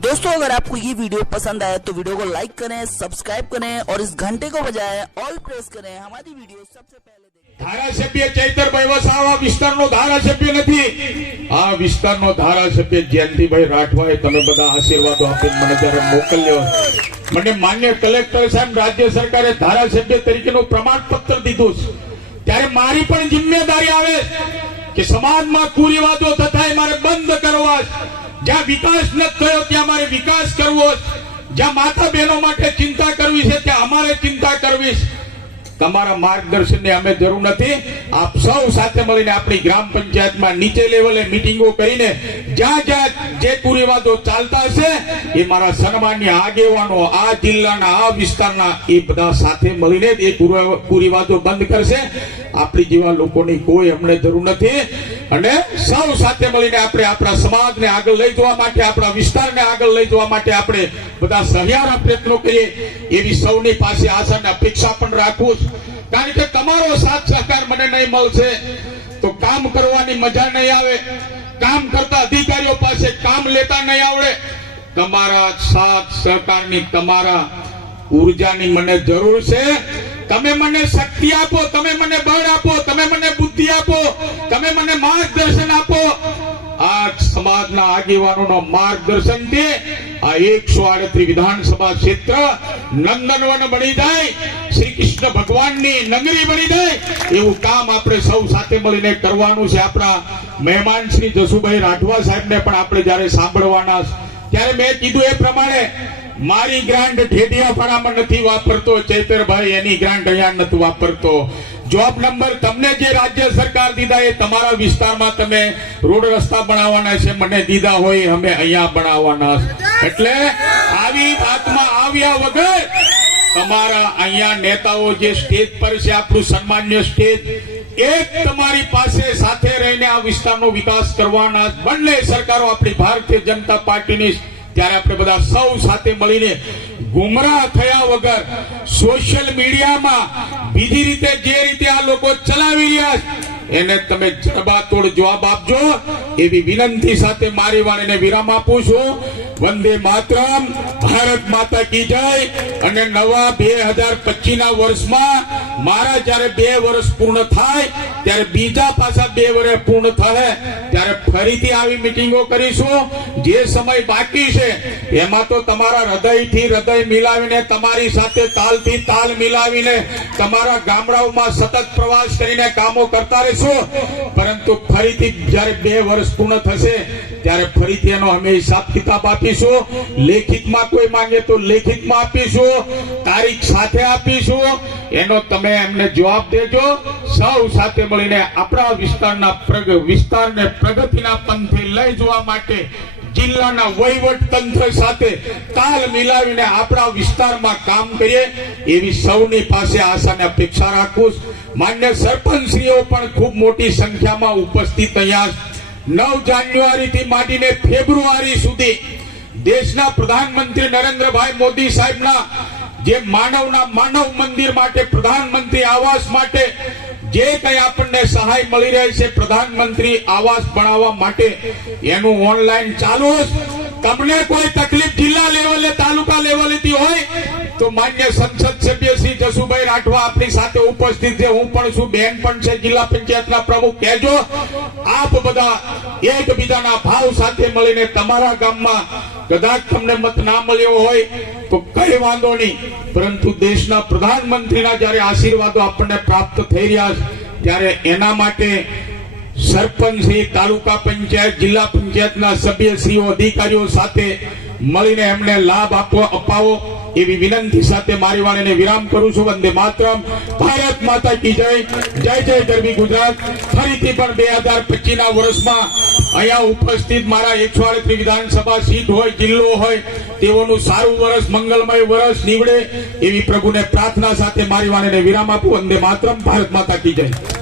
दोस्तों अगर आपको ये वीडियो पसंद आया तो वीडियो को लाइक करें सब्सक्राइब करें और इस घंटे को बजाएं ऑल प्रेस करें हमारी वीडियो सबसे पहले देखें ધારાસભ્ય ચૈતરભાઈ વસાવા વિસ્તારનો ધારાસભ્ય નથી આ વિસ્તારનો ધારાસભ્ય જયંતિભાઈ રાઠવાએ તમે બધા આશીર્વાદો આપીને મને જ્યારે મોકલ્યો મને માન્ય કલેક્ટર સાહેબ રાજ્ય સરકારે ધારાસભ્ય તરીકેનું પ્રમાણપત્ર દીધું છે ત્યારે મારી પણ જિમ્મેદારી આવે કે સમાજમાં કુરિવાદો થતા એ મારે બંધ કરવા છે. જ્યાં વિકાસ નથી થયો, ત્યાં મારે વિકાસ કરવો જ્યાં માતા બહેનો માટે ચિંતા કરવી છે, ત્યાં અમારે ચિંતા કરવી તમારા માર્ગદર્શનની અમે જરૂર નથી. આપ સૌ સાથે મળીને આપણી ગ્રામ પંચાયતમાં નીચે લેવલે મિટિંગો કરીને જ્યાં જ્યાં જે કુરિવાજો ચાલતા હશે એ મારા સન્માનની આગેવાનો આ જિલ્લાના, આ વિસ્તારના, એ બધા સાથે મળીને એ કુરિવાજો બંધ કરશે. આપણી જેવા લોકોની કોઈ અમને જરૂર નથી. અને સૌ સાથે મળીને આપણે આપણા સમાજને આગળ લઈ જવા માટે, આપણા વિસ્તારને આગળ લઈ જવા માટે આપણે બધા સહિયારા પ્રયત્નો કરીએ. એવી સૌની પાસે આશા અપેક્ષા પણ રાખું છું. કારણ કે તમારો સાથ સહકાર મને નહીં મળશે. તો કામ કરવાની મજા નહીં આવે. કામ કરતા અધિકારીઓ પાસે કામ લેતા નહીં આવડે. તમારા સાથ સહકારની તમારા ઉર્જાની મને જરૂર છે. તમે મને શક્તિ આપો, તમે મને બળ આપો, તમે મને બુદ્ધિ આપો, તમે મને માર્ગદર્શન આપો. આ સમાજના આગેવાનોનો માર્ગદર્શનથી આ એકસો આડત્રીસ વિધાનસભા ક્ષેત્ર નંદનવન બની જાય શ્રી કૃષ્ણ ભગવાનની નગરી બની જાય. એવું કામ આપણે સૌ સાથે મળીને કરવાનું છે. આપણા મહેમાન શ્રી જસુભાઈ રાઠવા સાહેબને પણ આપણે જ્યારે સાંભળવાના, ત્યારે મેં કીધું એ પ્રમાણે મારી ગ્રાન્ટ ઢેડિયાપાડામાં નથી વાપરતો, ચૈતરભાઈ એની ગ્રાન્ટ અહીંયા નથી વાપરતો જોબ નંબર તમને જે રાજ્ય સરકાર દીધા એ તમારા વિસ્તારમાં તમે રોડ રસ્તા બનાવવાના છે, મને દીધા હોય અમે અહીંયા બનાવવાના એટલે આવી વાતમાં આવ્યા વગર તમારા અહીંયા નેતાઓ જે સ્ટેજ પર છે, આપણું સન્માન્ય સ્ટેજ, એક તમારી પાસે સાથે રહીને આ વિસ્તારનો વિકાસ કરવાના બંને સરકારો આપણી ભારતીય જનતા પાર્ટીની. ત્યારે આપણે બધા સૌ સાથે મળીને ગુમરાહ થયા વગર સોશિયલ મીડિયામાં બીજી રીતે જે રીતે આ લોકો ચલાવી રહ્યા એને તમે જડબાતોડ જવાબ આપજો. એવી વિનંતી સાથે મારી વાણીને વિરામ આપું છું. વંદે માતરમ. ભારત માતા કી જય. અને નવા બે હજાર પચીસ ના વર્ષમાં મારા જ્યારે બે વર્ષ પૂર્ણ થાય, ત્યારે બીજા પાછા બે વર્ષ પૂર્ણ થાય ત્યારે ફરીથી આવી મિટિંગો કરીશું. જે સમય બાકી છે, એમાં તો તમારા હૃદયથી હૃદય મિલાવીને, તમારી સાથે તાલથી તાલ મિલાવીને, તમારા ગામડાઓમાં સતત પ્રવાસ કરીને કામો કરતા રહેશું. પરંતુ ફરીથી જ્યારે બે વર્ષ પૂર્ણ થશે, ત્યારે ફરીથી એનો અમે હિસાબ કિતાબ આપીશું. લેખિતમાં કોઈ માંગે તો લેખિતમાં આપીશું. તારીખ સાથે આપીશું. એનો તમે એમને જવાબ દેજો. સૌ સાથે મળીને આપણા વિસ્તારના પ્રગ, વિસ્તારને પ્રગતિના પંથે લઈ જવા માટે જિલ્લાના વહીવટ તંત્ર સાથે તાલ મિલાવીને આપણા વિસ્તારમાં કામ કરીએ. એવી સૌની પાસે આશા અને અપેક્ષા રાખું માન્ય સરપંચશ્રીઓ પણ ખૂબ મોટી સંખ્યામાં ઉપસ્થિત અહીંયા નવ જાન્યુઆરી થી માંડીને ફેબ્રુઆરી સુધી દેશના પ્રધાનમંત્રી નરેન્દ્રભાઈ મોદી સાહેબના જે માનવના માનવ મંદિર માટે, પ્રધાનમંત્રી આવાસ માટે જે કઈ આપણને સહાય મળી રહી છે, પ્રધાનમંત્રી આવાસ બનાવવા માટે, એનું ઓનલાઈન ચાલુ. તમને કોઈ તકલીફ જિલ્લા લેવલે, તાલુકા લેવલેથી હોય, તો માન્ય સંસદ સભ્ય શ્રી જસુભાઈ રાઠવા આપની સાથે ઉપસ્થિત છે હું પણ છું, બેન પણ છે, જિલ્લા પંચાયતના પ્રમુખ કહેજો, આપ બધા એકબીજાના ભાવ સાથે મળીને તમારા ગામમાં કદાચ તમને મત ના મળ્યો હોય તો કઈ વાંધો નહીં. પરંતુ દેશના પ્રધાનમંત્રીના જ્યારે આશીર્વાદો આપણને પ્રાપ્ત થઈ રહ્યા છે, ત્યારે એના માટે સરપંચ શ્રી, તાલુકા પંચાયત, જિલ્લા પંચાયતના સભ્યશ્રીઓ અધિકારીઓ સાથે મળીને એમને લાભ આપવો અપાવો. એવી વિનંતી સાથે મારી વાણીને વિરામ કરું છું. વંદે માતરમ. ભારત માતા કી જય. જય જય ગરબી ગુજરાત. ફરીથી પણ બે હજાર પચીસ ના વર્ષમાં અહીંયા ઉપસ્થિત મારા એકસો આડત્રીસ વિધાનસભા સીટ હોય, જિલ્લો હોય, તેઓનું સારું વર્ષ મંગલમય વર્ષ નીવડે એવી પ્રભુને પ્રાર્થના સાથે મારી વાણીને વિરામ આપું. વંદે માતરમ. ભારત માતા કી જય.